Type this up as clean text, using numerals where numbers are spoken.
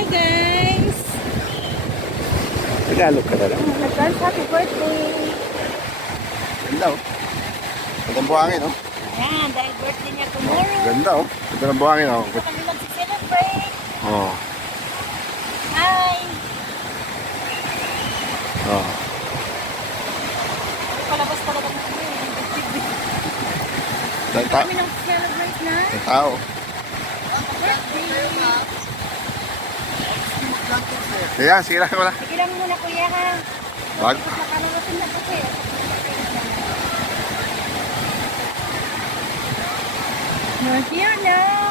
Hi guys! Tagalog ka na lang. Advance happy birthday! Ganda oh. Ganda ang buhangin oh. Ayan, dahil birthday niya tomorrow. Ganda oh. Ganda ang buhangin oh. Ito kami mag-celebrate. Oh. Hi! Oh. Palabas talaga ng ano eh. Kami nang celebrate na. Ang tao. Birthday! Kaya, sige lang wala. Sige lang muna kuya ha. Wag. Nakararating na kasi. We're here now!